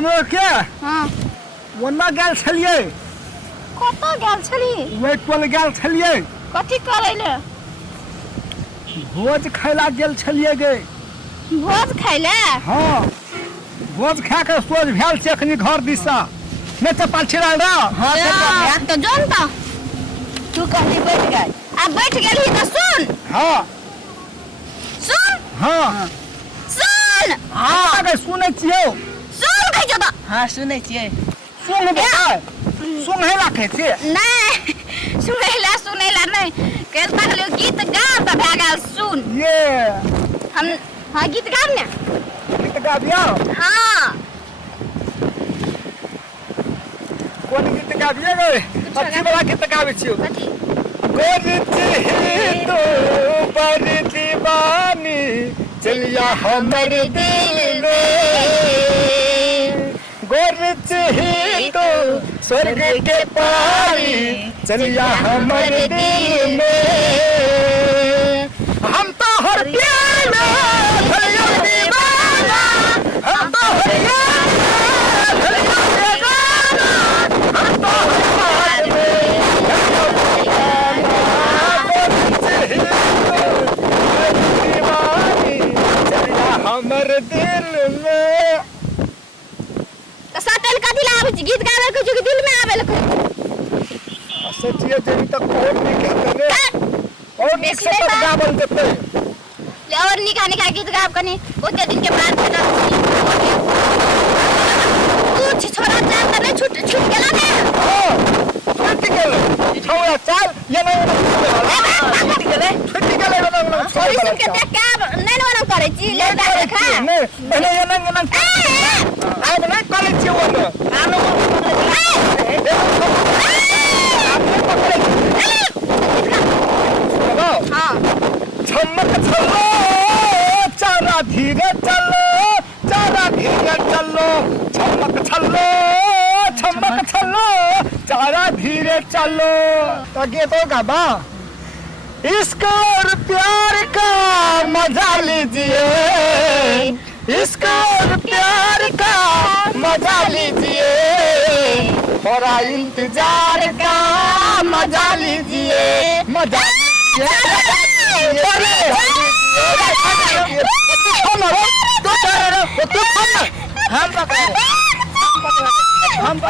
हमरो के हाँ ओन्ना गेल छलिए कतऽ गेल छली वे टोल गेल छलिए कथी करै ले भोज खैला गेल छलिए गे भोज खाय ले हाँ भोज खा के सोच भेल छै अखनी घर दिशा नहीं तो पाछिरा रे हाँ तो जोन तो तू कहली बैठ गई अब बैठ गेली तो सुन हाँ सुन हाँ सुन हाँ अगर सुनै छियो सुन कहि जब हाँ सुनै छियै सुन बता सुन है लाखे छे नहीं सुनैला नहीं कहता हलो गीत गा त भए गेल सुन ये हम हाँ गीत गाब ने गीत गाबिया हाँ कोन गीत गाबिए गे अच्छी वाला गीत गाबै छियो कथी गोरती तो पर दीवानी चलिया हमर दिल में गोरती तो स्वर्ग के पारी चलिया हमर दिल में हम तो हर प्यार में भरिया दीवाना हम तो हर प्यार में भरिया दीवाना हम तो हर प्यार में हमर दिल में तो सटल कथी ला आबै छी गीत गाबै के जो दिल में आबै लखै सोचिए जब तक और नहीं कहते रे और नहीं से तो गावल देते ले और निका गीत गाब कनी ओते दिन के बाद भेटा कुछ छोरा चाल त नहीं छूट गेला ने छूट गेल छोरा चाल ये नहीं छूट गेल और सुन के देख के नहीं न करे छी ले जा खा नहीं पहले ये नहीं अब नहीं करे छी वो आनो हां चमक चलो चारा धीरे चलो चारा धीरे चलो चमक चलो चारा धीरे चलो तो गीत होगा बा इश्क और प्यार का मजा लीजिए इश्क और प्यार का मजा लीजिए थोड़ा इंतजार का मजा लीजिए मजा हम